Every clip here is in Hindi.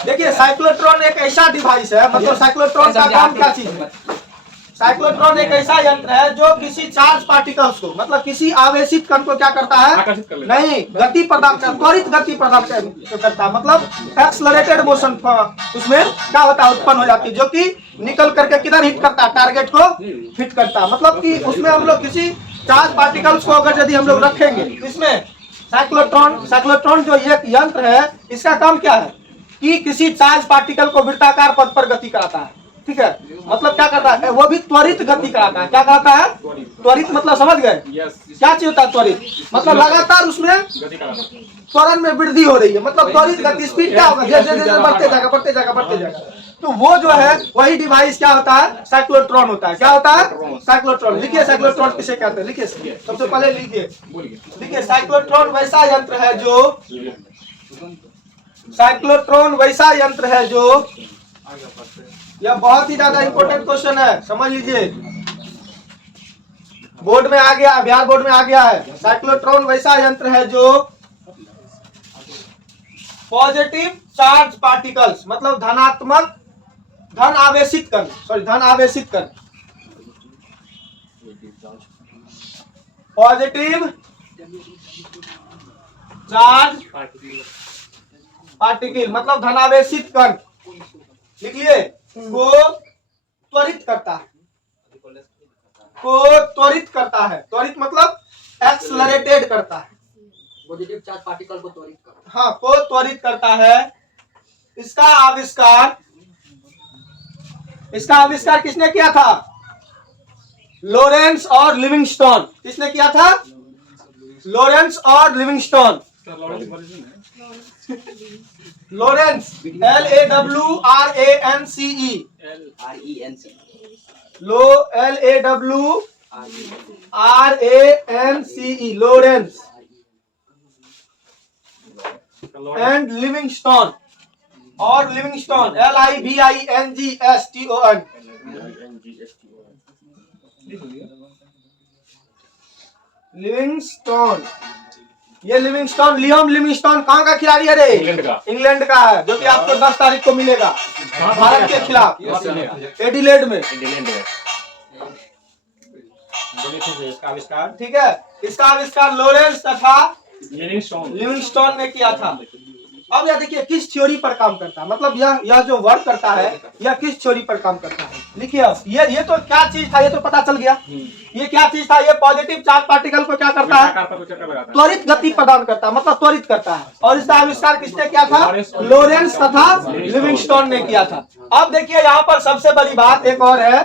देखिए साइक्लोट्रॉन एक ऐसा डिवाइस है, मतलब साइक्लोट्रॉन का काम क्या चीज है? साइक्लोट्रॉन एक ऐसा यंत्र है जो किसी चार्ज पार्टिकल्स को, मतलब किसी आवेशित कण को क्या करता है? नहीं, गति प्रदान करता, त्वरित गति प्रदान करता है, मतलब एक्सलरेटेड मोशन उसमें क्या होता है? उत्पन्न हो जाती है, जो कि निकल करके किधर हिट करता है? टारगेट को हिट करता है। मतलब कि उसमें हम लोग किसी चार्ज पार्टिकल्स को अगर यदि हम लोग रखेंगे, इसमें साइक्लोट्रॉन जो एक यंत्र है, इसका काम क्या है कि किसी चार्ज पार्टिकल को वृत्ताकार पथ पर गति कराता है। ठीक है, मतलब क्या करता है? वो भी त्वरित गति कराता है। क्या कराता है? त्वरित, मतलब समझ गए क्या चीज होता है त्वरित? मतलब लगातार उसमें त्वरण में वृद्धि हो रही है, मतलब त्वरित गति। स्पीड क्या होगा? जैसे बढ़ते जाएगा। तो वो जो है वही डिवाइस क्या होता है? साइक्लोट्रॉन होता है। क्या होता है? साइक्लोट्रॉन। लिखिए साइक्लोट्रॉन किसे कहते हैं, लिखिए सबसे पहले लिखिए साइक्लोट्रॉन वैसा यंत्र है जो यह बहुत ही ज्यादा इंपॉर्टेंट क्वेश्चन है, समझ लीजिए, बोर्ड में आ गया, बिहार बोर्ड में आ गया है। साइक्लोट्रॉन वैसा यंत्र है जो पॉजिटिव चार्ज पार्टिकल्स, मतलब धन आवेशित कण पॉजिटिव चार्ज पार्टिकल, मतलब धनावेशित कण, लिखिए, को त्वरित करता है। त्वरित मतलब एक्सलरेटेड करता है। पॉजिटिव चार्ज पार्टिकल को त्वरित करता है। हाँ, को त्वरित करता है। इसका आविष्कार किसने किया था? लॉरेंस और लिविंगस्टोन। किसने किया था? लॉरेंस और Livingstone. Lawrence, LAWRANCE, LAWRANCE, Lawrence and Livingstone, और लिविंगस्टोन LIVINGSTON। लिविंगस्टोन, ये लिविंग लिविंगस्टोन कहाँ का खिलाड़ी है रे? इंग्लैंड का है, जो कि आपको 10 तारीख को मिलेगा भारत के खिलाफ एडिलेड में। ठीक है, इसका आविष्कार लॉरेंस तथा लिविंगस्टोन ने किया था। अब यह देखिए किस थ्योरी पर काम करता है, मतलब यह जो वर्क करता है यह किस थ्योरी पर काम करता है। लिखिए, ये तो क्या चीज था, ये तो पता चल गया। ये क्या चीज था? ये पॉजिटिव चार्ज पार्टिकल को क्या करता है? त्वरित गति प्रदान करता है, मतलब त्वरित करता है। और इसका आविष्कार किसने किया था? लॉरेंस तथा लिविंगस्टोन ने किया था। अब देखिए यहाँ पर सबसे बड़ी बात एक और है,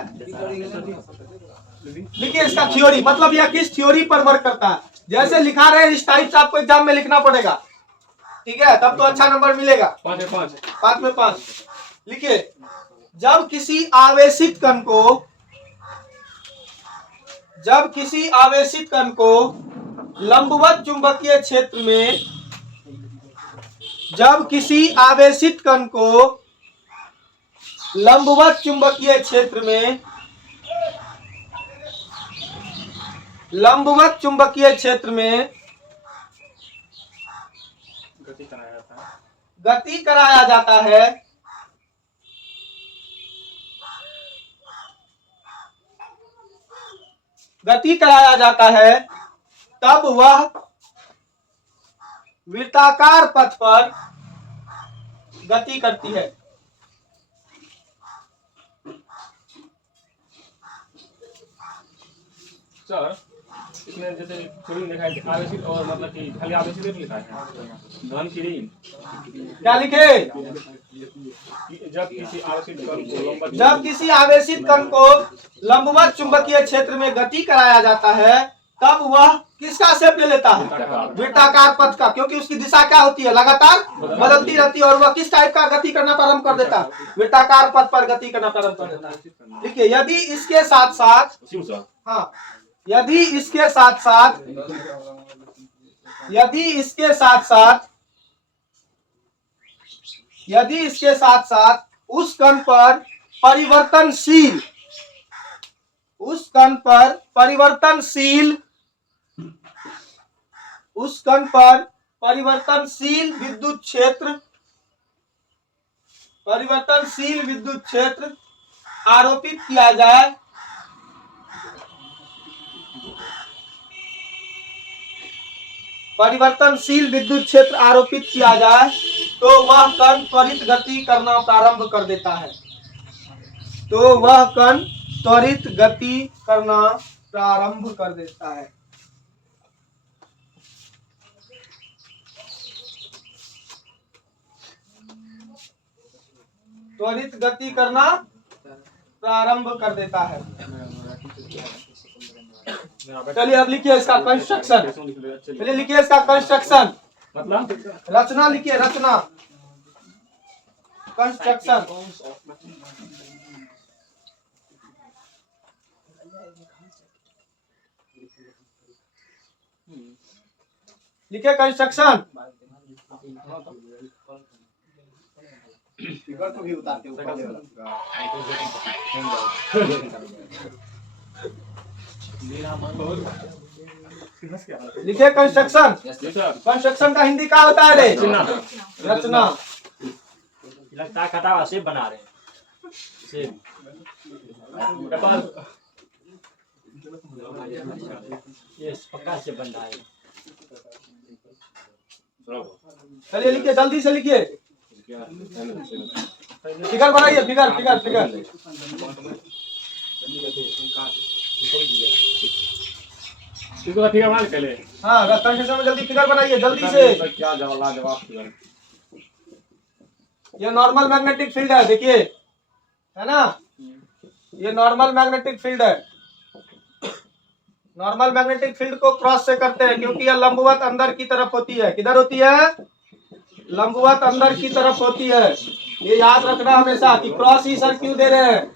देखिए इसका थ्योरी, मतलब यह किस थ्योरी पर वर्क करता है। जैसे लिखा रहे इस टाइप से आपको एग्जाम में लिखना पड़ेगा, ठीक है, तब तो अच्छा नंबर मिलेगा। 5 में 5। लिखिए, जब किसी आवेशित कण को लंबवत चुंबकीय क्षेत्र में, जब किसी आवेशित कण को लंबवत चुंबकीय क्षेत्र में गति कराया जाता है, तब वह वृत्ताकार पथ पर गति करती है। सर, इसमें जैसे थ्योरी लिखा है आवेशित, और मतलब कि खाली आवेशित नहीं लिखा है, धन की क्या लिखे? जब किसी आवेशित कण को लंबवत चुंबकीय क्षेत्र में गति कराया जाता है, तब वह किसका शेप ले लेता है? वृत्ताकार पथ का, क्योंकि उसकी दिशा क्या होती है? लगातार बदलती रहती है। और वह किस टाइप का गति करना प्रारंभ कर देता है? वृत्ताकार पथ पर गति करना प्रारंभ कर देता है। देखिए, यदि इसके साथ साथ उस कण पर परिवर्तनशील उस कण पर परिवर्तनशील विद्युत क्षेत्र आरोपित किया जाए तो वह कण त्वरित गति करना प्रारंभ कर देता है। त्वरित गति करना प्रारंभ कर देता है। चलिए अब लिखिए इसका कंस्ट्रक्शन। चलिए लिखिए इसका कंस्ट्रक्शन, मतलब रचना लिखिए, रचना कंस्ट्रक्शन। लिखिए कंस्ट्रक्शन। लिखिए कंस्ट्रक्शन। कंस्ट्रक्शन का हिंदी क्या होता है रे? रचना। लगता है कटावा सेब बना रहे हैं। सेब ये पक्का सेब बन रहा है। चलिए लिखिए, जल्दी से लिखिए। फिगर बनाइए, फिगर। इसको फिगर बना पहले। हाँ, कंस्ट्रक्शन में जल्दी फिगर बनाइए, जल्दी से। क्या जवाब फिगर। ये नॉर्मल मैग्नेटिक फील्ड है, देखिए, है ना? ये नॉर्मल मैग्नेटिक फील्ड है। नॉर्मल मैग्नेटिक फील्ड को क्रॉस से करते हैं क्योंकि यह लंबवत अंदर की तरफ होती है। किधर होती है? लंबवत अंदर की तरफ होती है। ये याद रखना हमेशा कि क्रॉस ही सर क्यों दे रहे हैं।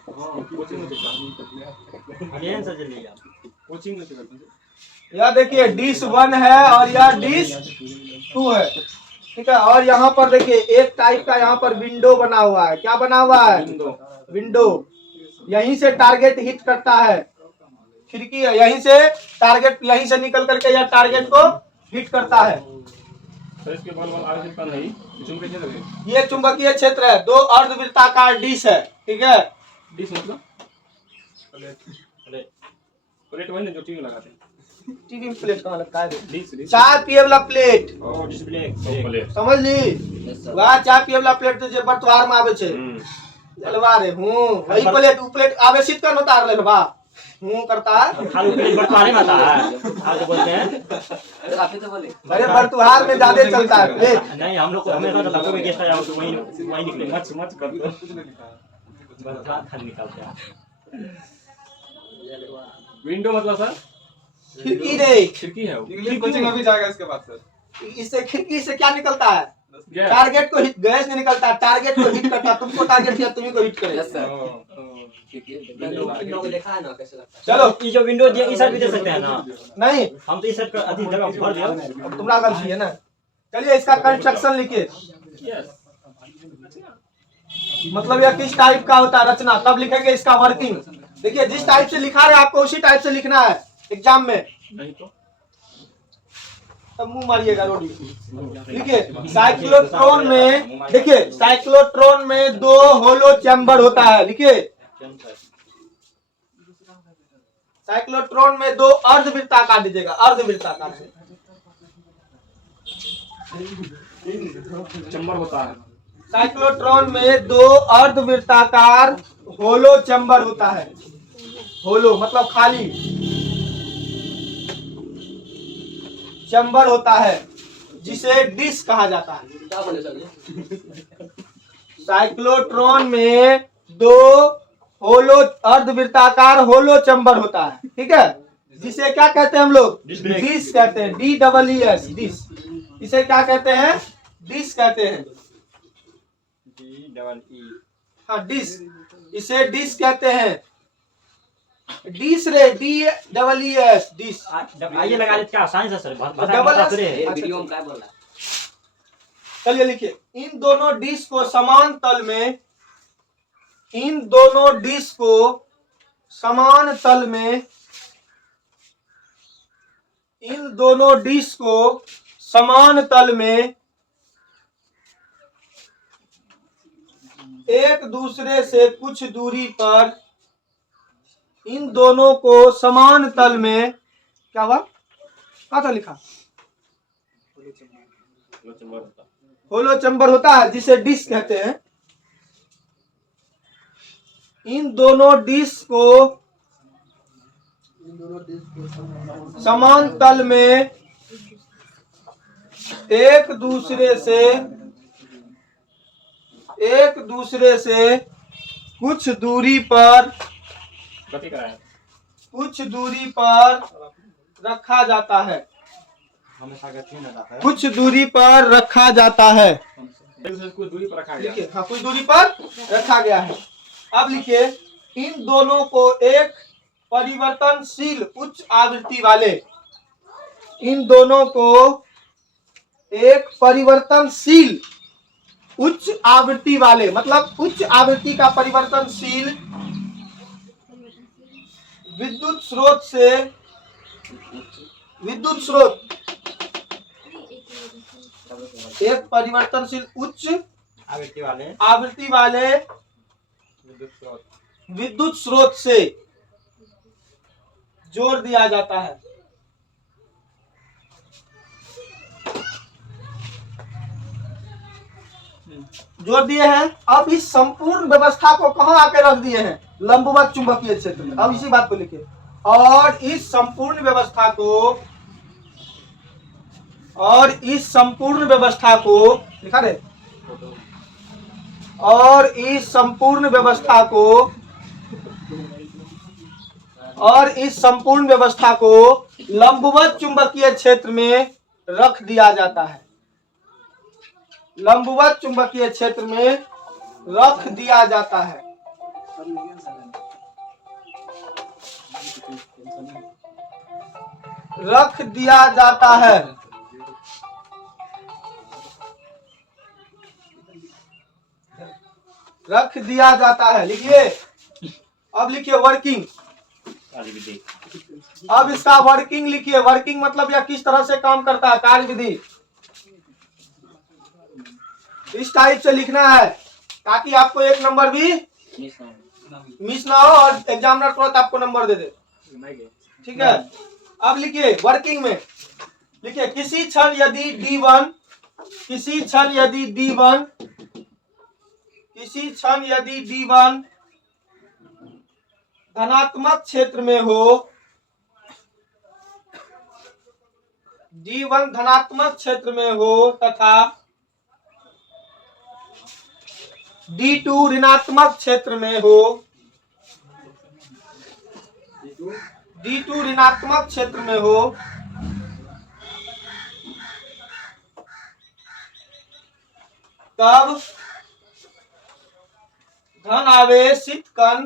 यह देखिए डिश 1 है और यह डिश 2 है, ठीक है। और यहाँ पर देखिए एक टाइप का यहाँ पर विंडो बना हुआ है। क्या बना हुआ है? विंडो। यहीं से टारगेट हिट करता है। खिड़की है, यहीं से टारगेट, यहीं से निकल करके यह टारगेट को हिट करता है। तो इसके नहीं ये चुंबकीय क्षेत्र है। 2 अर्धवृत्ताकार डिश है, ठीक है। डिश मतलब प्लेट वही जो टीवी लगाते हैं। टीवी में प्लेट कहाँ लगता है? डिश चाय पिए वाला प्लेट, प्लेट समझ ली? वह चाय पिए वाला प्लेट जो बर्तवार में आवे छे, जलवा रे हूँ वही प्लेट। उ प्लेट आवेशित कर उतार ले बा हूँ करता है। खाली प्लेट बंटवारे में आता है। आप बोलते हैं आप ही तो बोले। अरे बर्तवार में ज्यादा चलता है प्लेट। नहीं, हम लोग को हमेशा तो लगो में गेस्ट आया तो वही निकले मच कर दो। बंटवार खाली निकलते हैं। विंडो मतलब सर खिड़की रे, खिड़की है वो। इंग्लिश कोचिंग में भी जाएगा इसके बाद सर। इससे खिड़की से क्या निकलता है? गैस। टारगेट को हिट, गैस नहीं निकलता, टारगेट को हिट करता। तुमको टारगेट किया, तुम्ही को हिट करे। Yes sir. विंडो देखा है ना कैसे लगता है। चलो ये जो विंडो दिया इस साइड भी दे सकते हैं ना? नहीं, हम तो इस साइड का अधिक जगह भर दिया। अब तुम्हारा गलती है ना। चलिए इसका कंस्ट्रक्शन लिखिए। यस मतलब यह किस टाइप का होता है? रचना। तब लिखेंगे इसका वर्किंग। देखिए जिस टाइप से लिखा है आपको उसी टाइप से लिखना है एग्जाम में। नहीं तो तब मुंह मारिएगा रोडी। देखिए साइक्लोट्रॉन में, देखिए साइक्लोट्रॉन में 2 होलो चैम्बर होता है। लिखिए साइक्लोट्रॉन में 2 अर्धवृत्ताकार दीजिएगा, अर्धवृत्ताकार से चैम्बर होता है। साइक्लोट्रॉन में 2 अर्धवृत्ताकार होलो चैम्बर होता है। होलो मतलब खाली चैम्बर होता है जिसे डिश कहा जाता है। क्या बोले सर ये? साइक्लोट्रॉन में 2 होलो अर्धवृत्ताकार होलो चैम्बर होता है, ठीक है। जिसे क्या कहते हैं हम लोग? डिश कहते हैं। DEES dish. इसे क्या कहते हैं? डिश कहते हैं। हाँ डिश, इसे डिश कहते हैं। डिश रे, DEES डिश। आइए लगा लेते क्या साइंस है सर? Double S. ये वीडियो में क्या बोल रहा है? चलिए लिखिए इन दोनों डिश को समान तल में, इन दोनों डिश को समान तल में इन दोनों डिश को समान तल में एक दूसरे से कुछ दूरी पर, इन दोनों को समान तल में, क्या हुआ, क्या था लिखा, होलो चैम्बर होता है जिसे डिश कहते हैं। इन दोनों डिश को समान तल में एक दूसरे से कुछ दूरी पर रखा जाता है, कुछ दूरी पर रखा जाता है। कुछ दूरी पर रखा गया। लिखिए, हाँ, कुछ दूरी पर रखा गया है। अब लिखिए, इन दोनों को एक परिवर्तनशील उच्च आवृत्ति वाले, इन दोनों को एक परिवर्तनशील उच्च आवृत्ति वाले, मतलब उच्च आवृत्ति का परिवर्तनशील विद्युत स्रोत एक परिवर्तनशील उच्च आवृत्ति वाले विद्युत स्रोत से जोड़ दिया जाता है। जोड़ दिए हैं। अब इस संपूर्ण व्यवस्था को कहां आके रख दिए हैं, लंबवत चुंबकीय क्षेत्र में। अब इसी बात को लिखिए, और इस संपूर्ण व्यवस्था को लिखा रहे, और इस संपूर्ण व्यवस्था को लंबवत चुंबकीय क्षेत्र में रख दिया जाता है, लंबवत चुंबकीय क्षेत्र में रख दिया जाता है। रख दिया जाता है। रख दिया जाता है। लिखिए, अब लिखिए वर्किंग। अब इसका वर्किंग लिखिए। वर्किंग मतलब यह किस तरह से काम करता है, कार्यविधि। इस टाइप से लिखना है ताकि आपको एक नंबर भी मिस ना हो और एग्जामिनर तुरंत आपको नंबर दे दे। ठीक है। अब लिखिए वर्किंग में, लिखिए किसी क्षण यदि D1 धनात्मक क्षेत्र में हो, D1 धनात्मक क्षेत्र में हो तथा D2 ऋणात्मक क्षेत्र में हो, D2 ऋणात्मक क्षेत्र में हो, तब धनावेशित कण,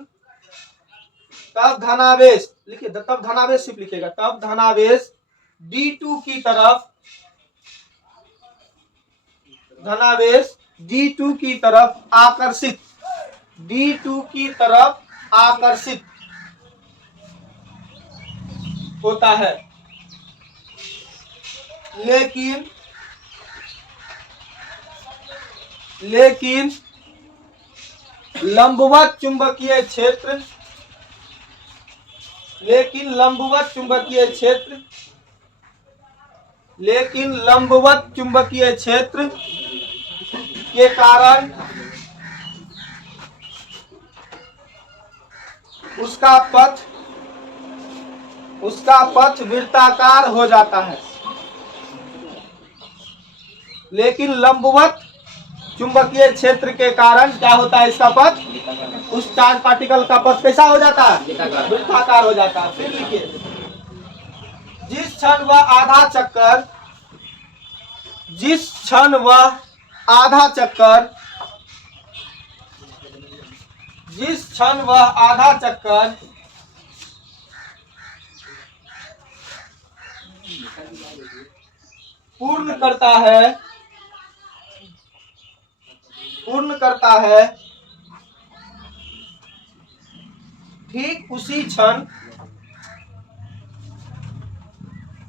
तब धनावेश लिखिए, तब धनावेश सिर्फ लिखिएगा, तब धनावेश D2 की तरफ, धनावेश D2 की तरफ आकर्षित, D2 की तरफ आकर्षित होता है। लेकिन लंबवत चुंबकीय क्षेत्र, लंबवत चुंबकीय क्षेत्र के कारण उसका पथ वृत्ताकार हो जाता है। लेकिन लंबवत चुंबकीय क्षेत्र के कारण क्या होता है, इसका पथ, उस चार्ज पार्टिकल का पथ कैसा हो जाता है, वृत्ताकार हो जाता है। फिर लिखिए, जिस क्षण वह आधा चक्कर पूर्ण करता है, ठीक उसी क्षण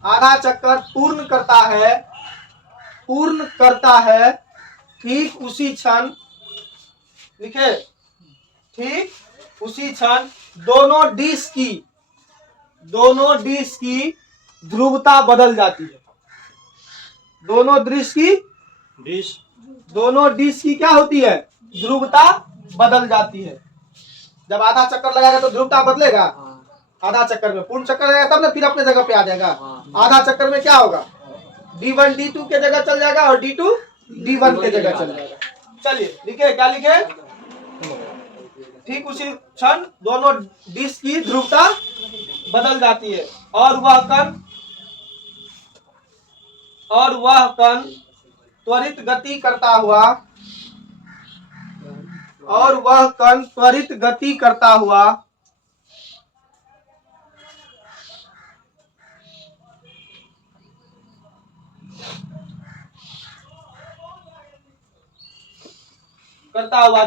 आधा चक्कर पूर्ण करता है ठीक उसी क्षण, लिखे, ठीक उसी क्षण दोनों डिस्क की ध्रुवता बदल जाती है। दोनों डिस्क की क्या होती है? ध्रुवता बदल जाती है। जब आधा चक्कर लगाएगा तो ध्रुवता बदलेगा। आधा चक्कर में, पूर्ण चक्कर लगाएगा तब ना फिर अपने जगह पे आ जाएगा। आधा चक्कर में क्या होगा? D1 D2 के जगह चल जाएगा और D2 D1 के जगह चल जाएगा। चलिए लिखे, क्या लिखे? ठीक उसी क्षण दोनों डिस्क की ध्रुवता बदल जाती है और वह कण त्वरित गति करता हुआ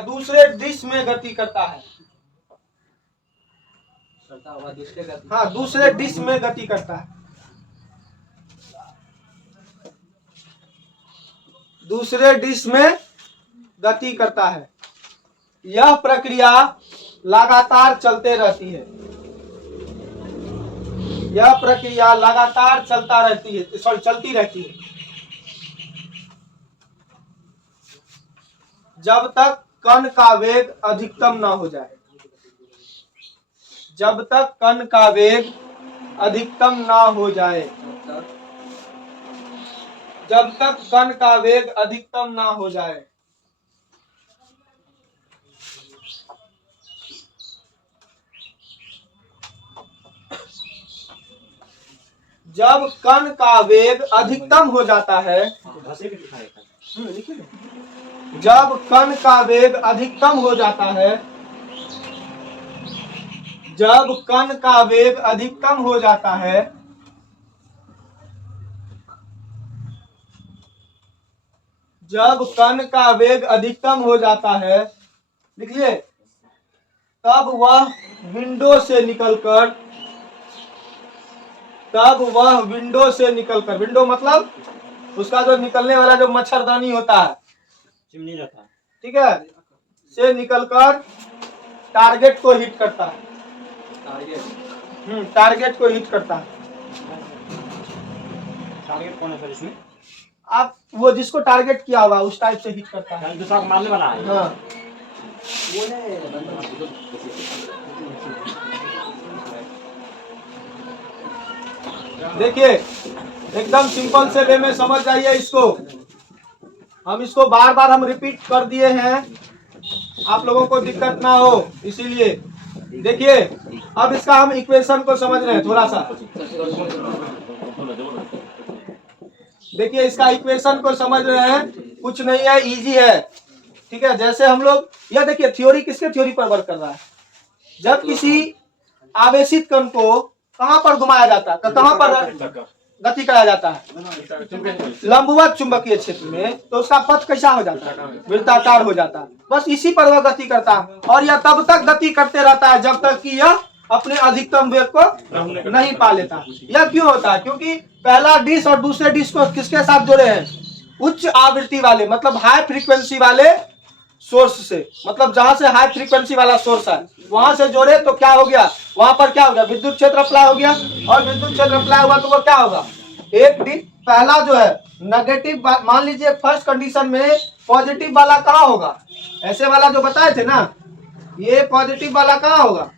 दूसरे डिस्क में गति करता है। हाँ, दूसरे डिस्क में गति करता है। दूसरे डिस्क में गति करता है। यह प्रक्रिया लगातार चलती रहती है। चलती रहती है जब तक कण का वेग अधिकतम ना हो जाए। जब तक कण का वेग अधिकतम ना हो जाए। जब तक कण का वेग अधिकतम ना हो जाए। जब कण का वेग अधिकतम हो जाता है। जब कण का वेग अधिकतम हो जाता है। जब कण का वेग अधिकतम हो जाता है। जब कण का वेग अधिकतम हो जाता है, लिखिए, तब वह विंडो से निकलकर, विंडो मतलब उसका जो निकलने वाला जो मच्छरदानी होता है, चिमनी रहता है, ठीक है, से निकलकर टारगेट को हिट करता है। टारगेट को हिट करता है। टारगेट कौन है सर इसमें? आप वो जिसको टारगेट किया होगा उस टाइप से हिट करता है। दूसरा को मारने वाला है। हाँ, देखिए एकदम सिंपल से वे में समझ जाइए इसको। हम इसको बार बार हम रिपीट कर दिए हैं, आप लोगों को दिक्कत ना हो इसीलिए। देखिए अब इसका हम इक्वेशन को समझ रहे हैं थोड़ा सा। देखिए इसका इक्वेशन को समझ रहे हैं, कुछ नहीं है, इजी है, ठीक है। जैसे हम लोग यह देखिए थ्योरी किसके थ्योरी पर वर्क कर रहा है। जब किसी आवेशित कण को कहां पर घुमाया जाता है, कहां पर गति कराया जाता है, लंबवत चुंबकीय क्षेत्र में, तो उसका पथ कैसा हो जाता है? वृत्ताकार हो जाता है। बस इसी पर वह गति करता है और यह तब तक गति करते रहता है जब तक कि यह अपने अधिकतम वेग को नहीं पा लेता। यह क्यों होता है? क्योंकि पहला डिस्क और दूसरे डिस्क को किसके साथ जोड़े हैं? उच्च आवृत्ति वाले, मतलब हाई फ्रीक्वेंसी वाले सोर्स से, मतलब जहां से हाई फ्रीक्वेंसी वाला सोर्स है वहां से जोड़े तो क्या हो गया? वहां पर क्या हो गया? विद्युत क्षेत्र अप्लाई हो गया और विद्युत क्षेत्र अप्लाई हुआ तो वो क्या होगा? एक पहला जो है नेगेटिव, मान लीजिए फर्स्ट कंडीशन में पॉजिटिव वाला कहाँ होगा? ऐसे वाला जो बताए थे ना, ये पॉजिटिव वाला कहाँ होगा?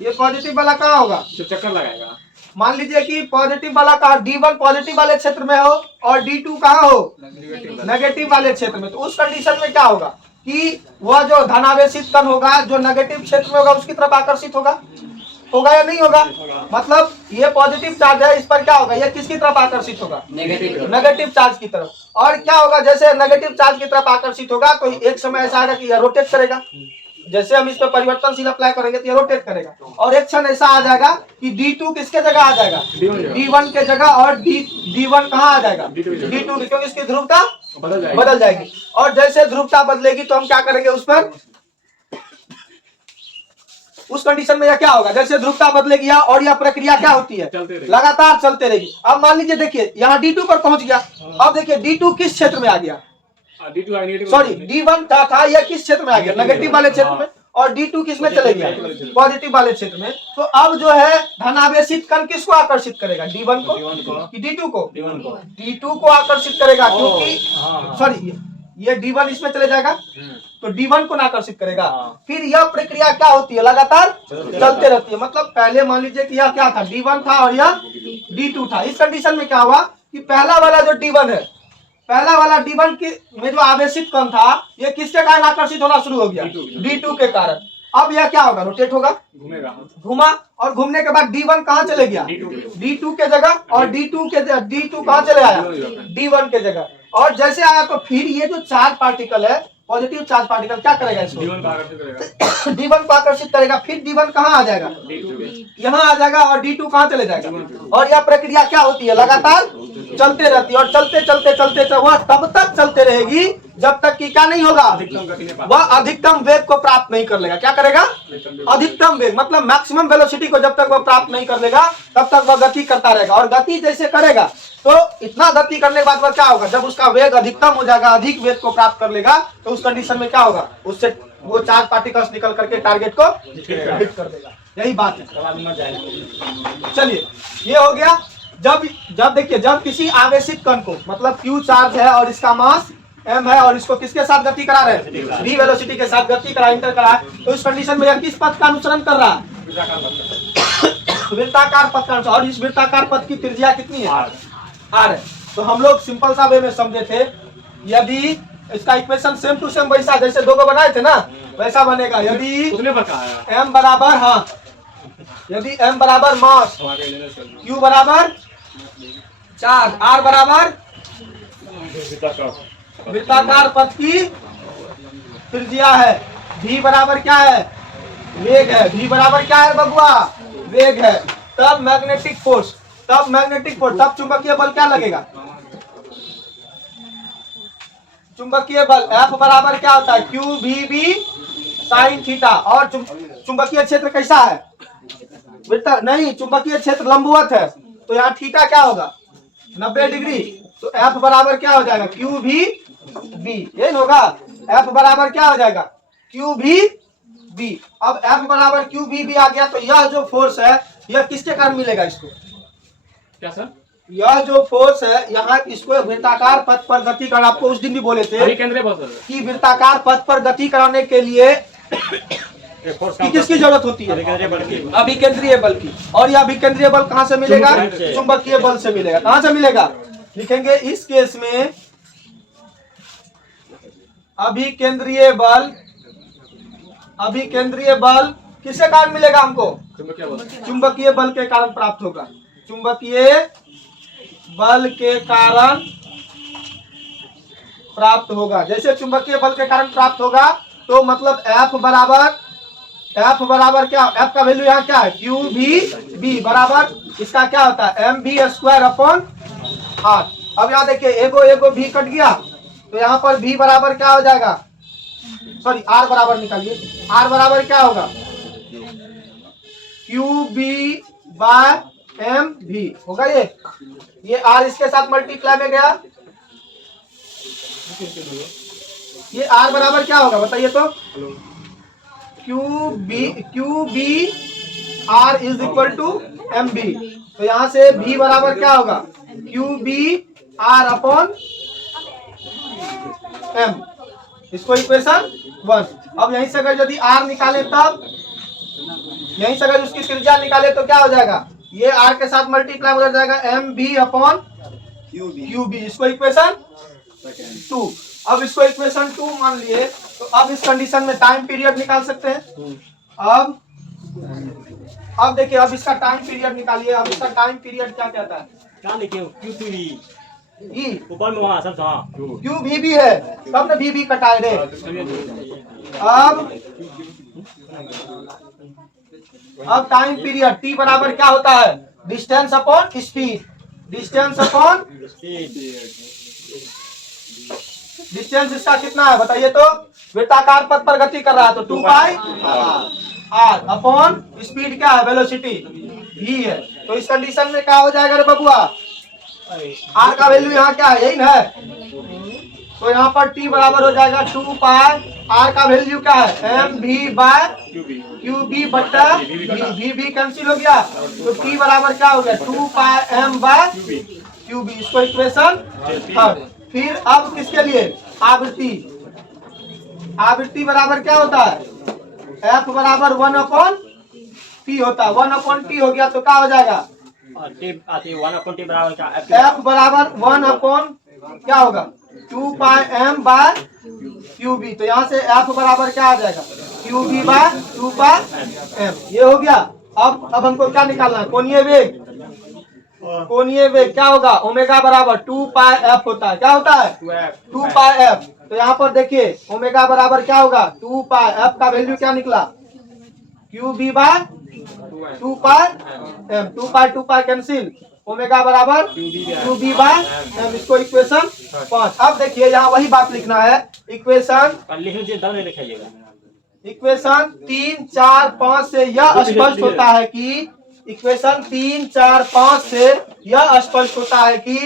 ये पॉजिटिव वाला कहाँ होगा? जो चक्कर लगाएगा। मान लीजिए कि पॉजिटिव वाला कहा D1 पॉजिटिव वाले क्षेत्र में हो और D2 कहाँ हो? नेगेटिव वाले क्षेत्र में। तो उस कंडीशन में क्या होगा कि वह जो धनावेशित कण होगा जो नेगेटिव क्षेत्र में होगा उसकी तरफ आकर्षित होगा या नहीं होगा? मतलब ये पॉजिटिव चार्ज है, इस पर क्या होगा? ये किसकी तरफ आकर्षित होगा? नेगेटिव चार्ज की तरफ। और क्या होगा? जैसे नेगेटिव चार्ज की तरफ आकर्षित होगा तो एक समय ऐसा आएगा कि यह रोटेट करेगा। जैसे हम इस पर परिवर्तनशील अप्लाई करेंगे तो ये रोटेट करेगा और एक क्षण ऐसा आ जाएगा कि D2 किसके जगह आ जाएगा? D1 के जगह, और D1 कहाँ आ जाएगा? D2, क्योंकि इसकी ध्रुवता बदल जाएगी। और जैसे ध्रुवता बदलेगी तो हम क्या करेंगे? उस पर उस कंडीशन में यह क्या होगा, जैसे ध्रुवता बदलेगी और यह प्रक्रिया क्या होती है, चलते रहेगी। लगातार चलते रहेगी। अब मान लीजिए देखिए यहाँ D2 पर पहुंच गया। अब देखिए D2 किस क्षेत्र में आ गया, D2 नेगेटिव, सॉरी D1 था यह किस क्षेत्र में आ गया, नेगेटिव वाले क्षेत्र में, और D2 किस में चले गया, पॉजिटिव वाले क्षेत्र में। तो अब जो है धनावेशित कण किसको आकर्षित करेगा, D1 को कि D2 को, D2 को आकर्षित करेगा, क्योंकि सॉरी ये D1 इसमें चले जाएगा तो D1 को आकर्षित करेगा। फिर यह प्रक्रिया क्या होती है, लगातार चलते रहती है। मतलब पहले मान लीजिए कि यह क्या था, D1 था और यह D2 था। इस कंडीशन में क्या हुआ कि पहला वाला जो D1 है, पहला वाला D1 के में जो आवेशित कण था ये किसके कारण आकर्षित होना शुरू हो गया, D2 के कारण। अब यह क्या होगा, रोटेट होगा, घूमेगा, घुमा, और घूमने के बाद D1 कहाँ चले गया, D2 के जगह, और D2 कहाँ चले आया, D1 के जगह। और जैसे आया तो फिर ये जो चार्ज पार्टिकल है, पॉजिटिव चार्ज पार्टिकल क्या करेगा, इसको D1 को आकर्षित करेगा, D1 को आकर्षित करेगा। फिर D1 कहाँ आ जाएगा, यहाँ आ जाएगा, और D2 कहाँ चले जाएगा। और यह प्रक्रिया क्या होती है, लगातार चलते रहती है, और चलते चलते चलते वह तब तक चलते रहेगी जब तक कि क्या नहीं होगा, वह अधिकतम वेग को प्राप्त नहीं कर लेगा। क्या करेगा, अधिकतम वेग, मतलब मैक्सिमम वेलोसिटी को जब तक वह प्राप्त नहीं कर लेगा तब तक वह गति करता रहेगा। और गति जैसे करेगा तो इतना गति करने के बाद वह क्या होगा, जब उसका वेग अधिकतम हो जाएगा, अधिक वेग को प्राप्त कर लेगा, तो उस कंडीशन में क्या होगा, उससे वो चार्ज पार्टिकल्स निकल करके टारगेट को हिट कर देगा। यही बात है। चलिए ये हो गया। जब देखिए, जब किसी आवेशित कण को, मतलब Q चार्ज है और इसका मास m है, और इसको किसके साथ गति करा रहे हैं, v वेलोसिटी के साथ गति करा, इंटर करा है, तो इस कंडीशन में यह किस पथ का अनुसरण कर रहा है, वृत्ताकार पथ का अनुसरण। और इस वृत्ताकार पथ की त्रिज्या कितनी है, r है। तो हम लोग सिंपल सा वे में समझे थे, यदि इसका इक्वेशन सेम टू सेम वैसा जैसे दो को बनाए थे ना वैसा बनेगा। यदि m बराबर, हाँ, यदि m बराबर मास, q बराबर चार्ज, r बराबर वृत्ताकार पथ की त्रिज्या है, v बराबर क्या है, वेग है, v बराबर क्या है बबुआ, वेग है, तब मैग्नेटिक फोर्स, तब चुंबकीय बल क्या लगेगा, चुंबकीय बल F बराबर क्या होता है, q v b sine theta. और चुंबकीय क्षेत्र कैसा है, नहीं, चुंबकीय क्षेत्र लंबवत है, तो यहाँ थीटा क्या होगा, 90 डिग्री। तो F बराबर क्या हो जाएगा, क्यू वी बी, ये होगा, F बराबर क्या हो जाएगा, क्यू वी बी। अब F बराबर क्यू वी बी आ गया, तो यह जो फोर्स है यह किसके कारण मिलेगा, इसको क्या सर, यह जो फोर्स है यहाँ, इसको वृत्ताकार पथ पर गति कराना, आपको उस दिन भी बोले थे कि वृत्ताकार पथ पर गति कराने के लिए किसकी जरूरत होती है, अभिकेंद्रीय बल की। और यह अभिकेंद्रीय बल कहाँ से मिलेगा, चुंबकीय बल से मिलेगा। कहाँ से मिलेगा, लिखेंगे इस केस में अभिकेंद्रीय बल किसके कारण मिलेगा हमको, चुंबकीय बल के कारण प्राप्त होगा, चुंबकीय बल के कारण प्राप्त होगा। जैसे चुंबकीय बल के कारण प्राप्त होगा तो मतलब F बराबर क्या, F का वैल्यू यहाँ क्या है, क्यू वी बी बराबर इसका क्या होता है, m b square upon r. अब यहाँ देखिए एगो भी कट गया, तो यहाँ पर v बराबर क्या हो जाएगा, सॉरी r बराबर निकालिए, r बराबर क्या होगा, क्यू बी बाय एम भी होगा। ये r इसके साथ मल्टीप्लाई में गया, ये r बराबर क्या होगा बताइए तो, q b r is equal to m b. तो यहाँ से v बराबर क्या होगा, q b r upon m, इसको इक्वेशन 1। अब यहीं से अगर यदि r निकाले, तब यहीं से अगर उसकी त्रिज्या निकाले तो क्या हो जाएगा, ये r के साथ मल्टीप्लाई हो जाएगा m b upon q b, इसको इक्वेशन 2। अब इसको इक्वेशन 2 मान लिए, तो अब इस कंडीशन में टाइम पीरियड निकाल सकते हैं। अब देखिए, अब इसका टाइम पीरियड निकालिए। अब इसका टाइम पीरियड क्या कहता है, क्या लिखे, क्यू ई ऊपर में, वहाँ सब, हाँ क्यू वी बी है, तब ना वी बी कटाए रे। अब टाइम पीरियड टी बराबर क्या होता है, distance upon speed, distance upon distance इसका कितना है बताइए तो। वृत्ताकार पथ पर गति कर रहा है तो 2 पाई आर अपॉन स्पीड क्या है, वेलोसिटी v है। तो इस कंडीशन में क्या हो जाएगा रे बबुआ, आर का वैल्यू यहाँ क्या है, यही ना है। तो यहाँ पर t बराबर हो जाएगा 2 पाई, आर का वैल्यू क्या है m v by q b बट्टा वी भी कैंसिल हो गया। तो t बराबर क्या हो गया 2 pi m by q b. इसको इक्वेशन थर्ड। फिर अब किसके लिए, आवृत्ति। आवृत्ति बराबर क्या होता है, एफ बराबर 1/t होता है। 1/t हो गया तो क्या हो जाएगा, और टी आती है 1/t बराबर क्या, एफ बराबर 1 क्या होगा 2 pi m by q B. तो यहाँ से एफ बराबर क्या आ जाएगा Q B bye 2 pi M. ये हो गया। अब हमको क्या निकालना है, कोणीय वेग। कोणीय वेग क्या होगा, ओमेगा बराबर 2 पाई एफ होता है। क्या होता है 2 पाई एफ। तो यहाँ पर देखिए ओमेगा बराबर क्या होगा 2 पाई एफ का वैल्यू क्या निकला Q B bye 2 pi M. 2 pi cancel, omega बराबर क्यू बी बाय एम। इसको इक्वेशन 5। अब देखिए यहाँ वही बात लिखना है, इक्वेशन लिख लीजिए, दम नहीं लिखाइएगा। इक्वेशन 3, 4, 5 से यह स्पष्ट होता है कि इक्वेशन 3, 4, 5 से यह स्पष्ट होता है कि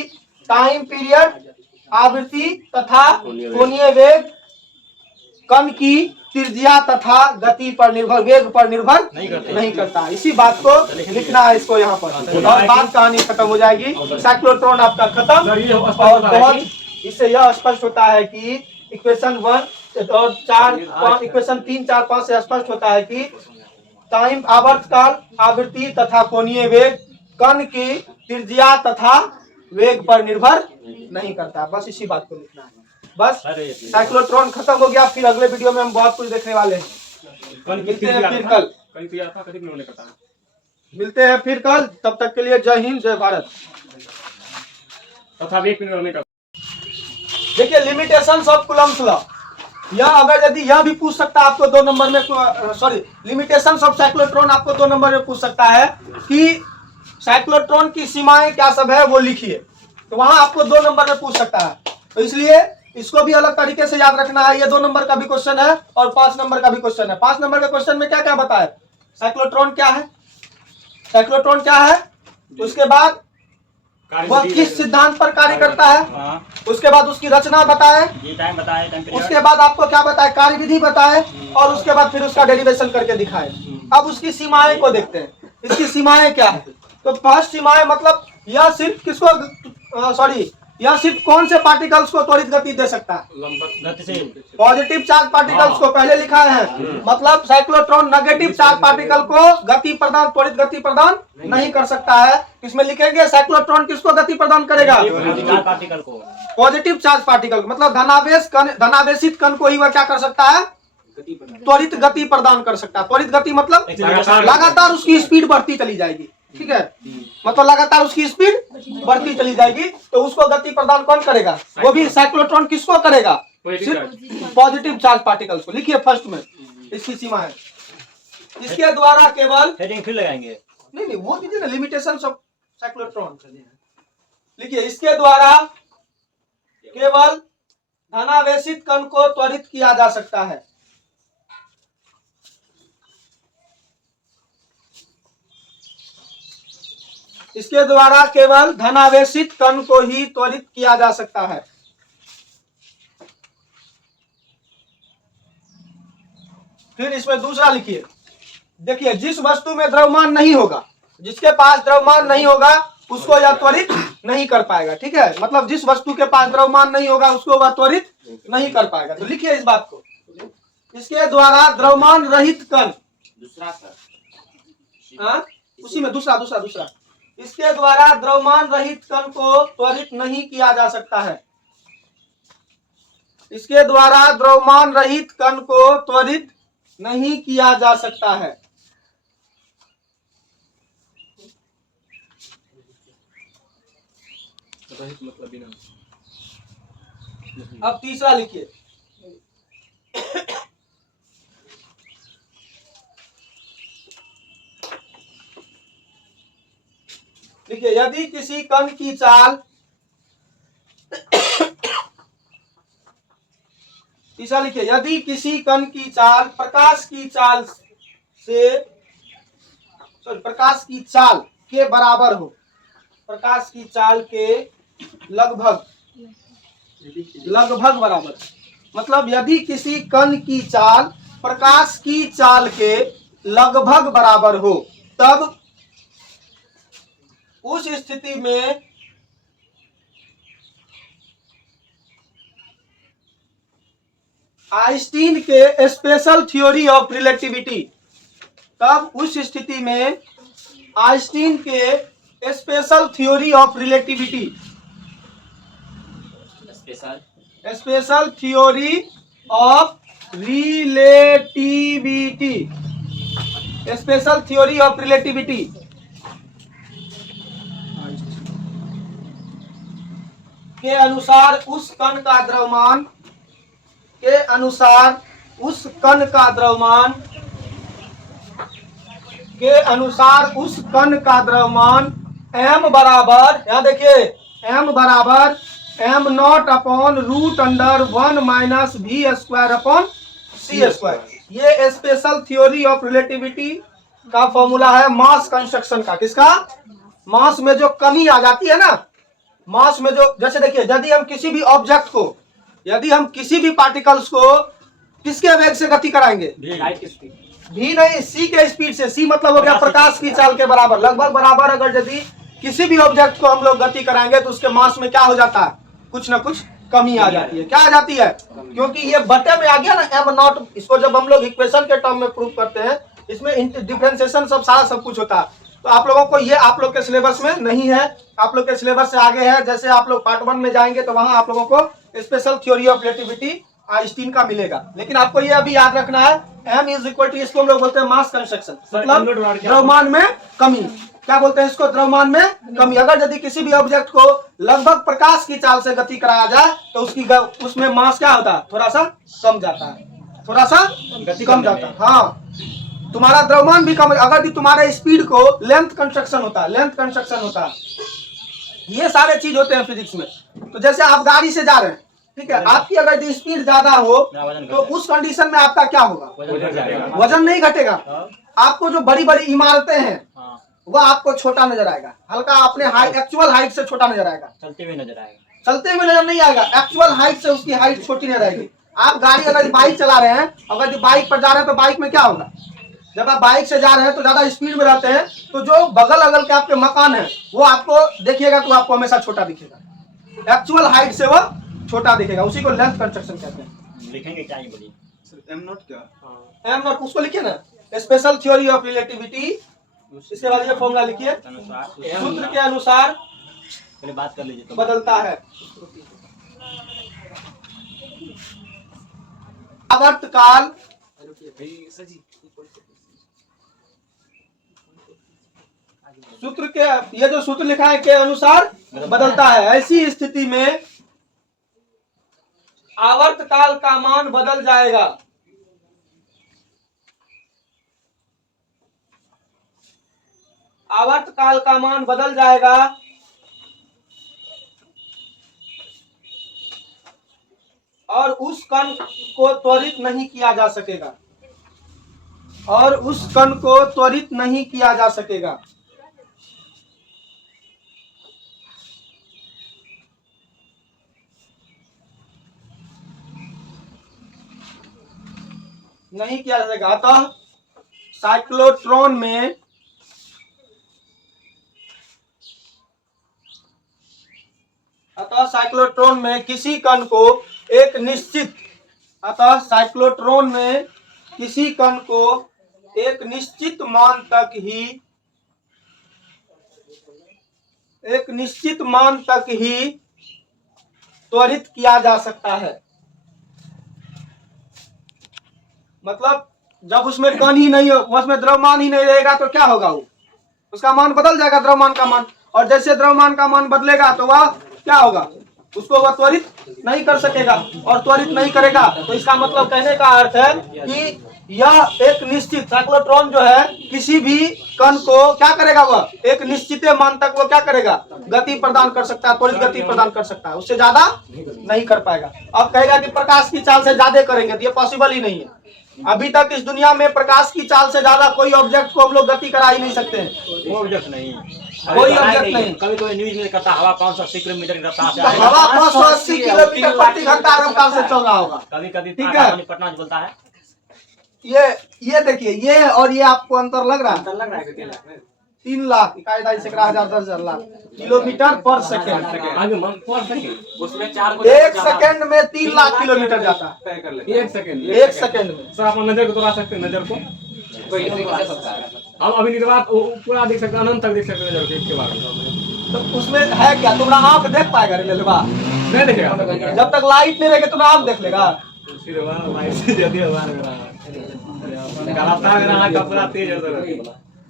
टाइम पीरियड, आवृत्ति तथा कोणीय वेग कण की त्रिज्या तथा गति पर निर्भर, वेग पर निर्भर नहीं करता। इसी बात को लिखना है इसको यहाँ पर, और बात कहानी खत्म हो जाएगी। साइक्लोट्रॉन आपका खत्म। और बहुत इससे यह स्पष्ट होता है कि इक्वेशन 1 और 4, इक्वेशन 3, 4, 5 से स्पष्ट होता है कि टाइम, आवर्तकाल, आवृत्ति तथा कोणीय वेग कण की त्रिज्या तथा वेग पर निर्भर नहीं करता। बस इसी बात को लिखना है। बस साइक्लोट्रॉन खत्म हो गया। फिर अगले वीडियो में हम बहुत कुछ देखने वाले हैं। मिलते हैं फिर कल। मिलते हैं फिर कल। तब तक के लिए जय हिंद, जय भारत। देखिए लिमिटेशंस ऑफ कूलम्ब्स लॉ, यह अगर यदि यह भी पूछ सकता है आपको 2 नंबर में, सॉरी लिमिटेशंस ऑफ साइक्लोट्रॉन आपको 2 नंबर में पूछ सकता है कि साइक्लोट्रॉन की सीमाएं क्या सब है वो लिखिए। तो वहां आपको 2 नंबर में पूछ सकता है। तो इसलिए इसको भी अलग तरीके से याद रखना है। ये 2 नंबर का भी क्वेश्चन है और 5 नंबर का भी क्वेश्चन है। 5 नंबर के क्वेश्चन में क्या क्या बताए, साइक्लोट्रॉन क्या है, साइक्लोट्रॉन क्या है, उसके बाद वह किस सिद्धांत पर कार्य करता है, उसके बाद उसकी रचना बताए, उसके बाद आपको क्या बताए, कार्यविधि बताए, और उसके बाद फिर उसका डेरिवेशन करके दिखाए। अब उसकी सीमाएं को देखते हैं, इसकी सीमाएं क्या है। तो फर्स्ट सीमाएं मतलब यह सिर्फ किसको, सॉरी यह सिर्फ कौन से पार्टिकल्स को त्वरित गति दे सकता है, पॉजिटिव चार्ज पार्टिकल्स को पहले लिखा है। मतलब साइक्लोट्रॉन नेगेटिव चार्ज पार्टिकल को गति प्रदान, त्वरित गति प्रदान नहीं कर सकता है। इसमें लिखेंगे साइक्लोट्रॉन किसको गति प्रदान करेगा, पॉजिटिव चार्ज पार्टिकल, मतलब धनावेशित कण को ही वह क्या कर सकता है, त्वरित गति प्रदान कर सकता है। त्वरित गति मतलब लगातार उसकी स्पीड बढ़ती चली जाएगी, ठीक है, मतलब लगातार उसकी स्पीड बढ़ती चली जाएगी। तो उसको गति प्रदान कौन करेगा, वो भी साइक्लोट्रॉन किसको करेगा, सिर्फ पॉजिटिव चार्ज पार्टिकल्स को। लिखिए फर्स्ट में इसकी सीमा है, इसके द्वारा केवल हेडिंग फिर लगाएंगे, नहीं वो दीजिए ना, लिमिटेशंस ऑफ साइक्लोट्रॉन। लिखिए इसके द्वारा केवल धनावेशित कण को त्वरित किया जा सकता है। इसके द्वारा केवल धनावेशित कण को ही त्वरित किया जा सकता है। फिर इसमें दूसरा लिखिए, देखिए जिस वस्तु में द्रव्यमान नहीं होगा, जिसके पास द्रव्यमान नहीं होगा उसको यह त्वरित नहीं कर पाएगा, ठीक है, मतलब जिस वस्तु के पास द्रव्यमान नहीं होगा उसको वह त्वरित नहीं कर पाएगा। तो लिखिए इस बात को, इसके द्वारा द्रव्यमान रहित कण, उसी में दूसरा इसके द्वारा द्रव्यमान रहित कण को त्वरित नहीं किया जा सकता है। इसके द्वारा द्रव्यमान रहित कण को त्वरित नहीं किया जा सकता है। अब तीसरा लिखिए, देखिए यदि किसी कण की चाल तीसरा लिखिए, यदि किसी कण की चाल प्रकाश की चाल के बराबर हो, प्रकाश की चाल के लगभग बराबर, मतलब यदि किसी कण की चाल प्रकाश की चाल के लगभग बराबर हो, तब उस स्थिति में आइंस्टीन के स्पेशल थ्योरी ऑफ रिलेटिविटी, तब उस स्थिति में आइंस्टीन के special theory of relativity, special theory of relativity, special theory of relativity के अनुसार उस कण का द्रव्यमान m बराबर, यहाँ देखिए m बराबर m0 upon √1 minus v² upon c²। ये स्पेशल थ्योरी ऑफ रिलेटिविटी का फॉर्मूला है मास कंस्ट्रक्शन का। किसका? मास में जो कमी आ जाती है ना, मास में जो, जैसे देखिए यदि हम किसी भी ऑब्जेक्ट को, यदि हम किसी भी पार्टिकल्स को किसके वेग से गति कराएंगे? भी नहीं, सी के स्पीड से। सी मतलब हो गया प्रकाश की चाल के बराबर, लगभग बराबर। अगर यदि किसी भी ऑब्जेक्ट को हम लोग गति कराएंगे तो उसके मास में क्या हो जाता है? कुछ ना कुछ कमी आ जाती है। क्या आ जाती है? क्योंकि ये बटे में आ गया ना m0। इसको जब हम लोग इक्वेशन के टर्म में प्रूव करते हैं, इसमें डिफरेंशिएशन सब कुछ होता है। तो आप लोगों को ये आप लोग के सिलेबस में नहीं है, आप लोग के सिलेबस से आगे है। जैसे आप लोग पार्ट 1 में जाएंगे तो वहां आप लोगों को special theory of relativity Einstein का मिलेगा। लेकिन आपको ये अभी याद रखना है, m इज इक्वल टू, इसको हम लोग बोलते हैं मास कंस्ट्रक्शन, मतलब द्रव्यमान में कमी। क्या बोलते हैं इसको? द्रव्यमान में कमी। अगर यदि किसी भी ऑब्जेक्ट को लगभग प्रकाश की चाल से गति कराया जाए तो उसमें मास क्या होता है? थोड़ा सा कम जाता है, थोड़ा सा कम जाता है। हाँ, तुम्हारा द्रव्यमान भी कम। अगर तुम्हारे स्पीड को लेंथ कंस्ट्रक्शन होता है, ये सारे चीज होते हैं फिजिक्स में। तो जैसे आप गाड़ी से जा रहे हैं, ठीक है, आपकी अगर स्पीड ज्यादा हो तो उस कंडीशन में आपका क्या होगा? वजन नहीं घटेगा। आपको जो बड़ी बड़ी इमारतें हैं वह आपको छोटा नजर आएगा, हल्का अपने एक्चुअल हाइट से छोटा नजर आएगा, चलते हुए नजर नहीं आएगा, एक्चुअल हाइट से उसकी हाइट छोटी नजर आएगी। आप गाड़ी अगर बाइक चला रहे हैं, अगर बाइक पर जा रहे हैं तो बाइक में क्या होगा? जब आप बाइक से जा रहे हैं तो ज्यादा स्पीड में रहते हैं, तो जो बगल अगल के आपके मकान है वो आपको देखिएगा तो आपको हमेशा छोटा दिखेगा, एक्चुअल हाइट से वो छोटा दिखेगा। उसी को लेंथ कंस्ट्रक्शन कहते हैं। लिखेंगे क्या? ये बोलिए m0 क्या? m0 उसको लिखिए ना, स्पेशल थ्योरी ऑफ रिलेटिविटी। इसके बाद ये फॉर्मूला लिखिए, सूत्र के अनुसार पहले बात कर लीजिए, बदलता है आवर्तकाल सूत्र के, ये जो सूत्र लिखा है के अनुसार बदलता है। ऐसी स्थिति में आवर्तकाल का मान बदल जाएगा। आवर्तकाल का मान बदल जाएगा और उस कण को त्वरित नहीं किया जा सकेगा, अतः साइक्लोट्रॉन में किसी कण को एक निश्चित मान तक ही त्वरित किया जा सकता है। मतलब जब उसमें कण ही नहीं हो, उसमें द्रव्यमान ही नहीं रहेगा तो क्या होगा? उसका मान बदल जाएगा, द्रव्यमान का मान। और जैसे द्रव्यमान का मान बदलेगा तो वह क्या होगा? उसको वह त्वरित नहीं कर सकेगा, और त्वरित नहीं करेगा तो इसका मतलब कहने का अर्थ है कि यह एक निश्चित साइक्लोट्रॉन जो है किसी भी कण को क्या करेगा, वह एक निश्चित मान तक वो क्या करेगा, गति प्रदान कर सकता है, त्वरित गति प्रदान कर सकता है, उससे ज्यादा नहीं कर पाएगा। अब कहेगा कि प्रकाश की चाल से ज्यादा करेंगे, तो ये पॉसिबल ही नहीं है। अभी तक इस दुनिया में प्रकाश की चाल से ज्यादा कोई ऑब्जेक्ट को हम लोग गति करा ही नहीं सकते हैं, वो ऑब्जेक्ट नहीं, कोई ऑब्जेक्ट नहीं। कभी कोई न्यूज में कहता हवा 580 किलोमीटर की रफ्तार से तो हवा 580 किलोमीटर प्रति घंटा रफ्तार से चल रहा होगा। कभी कभी ठीक है। आकाशवाणी पटना से बोलता है। ये देखिए, ये और ये आपको अंतर लग रहा है, 3 लाख 1,10,000 लाख किलोमीटर पर सेकेंड। आगे मन पर सेकंड उसमें 4 को 1 सेकेंड में 3 लाख किलोमीटर जाता है, तय कर ले 1 सेकंड 1 सेकेंड में। सर आप नजर को दौड़ा सकते हैं, नजर को कोई नहीं कर सकता है। हम अभी निर्वात पूरा देख सकते हैं, अनंत तक देख सकते हैं नजर को इसके बाद तो उसमें है क्या, तुम्हारा आंख देख पाएगा रे लेलवा? नहीं देखेगा जब तक लाइट नहीं रहेगी तुम्हारा आंख देख लेगा। फिर वहां लाइट से जल्दी हवा मेरा गलाता मेरा आंख का पूरा तेज हो रहा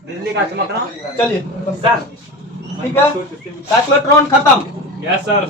बिजली का चमकना। चलिए सर, ठीक है, साइक्लोट्रॉन खत्म। Yes sir.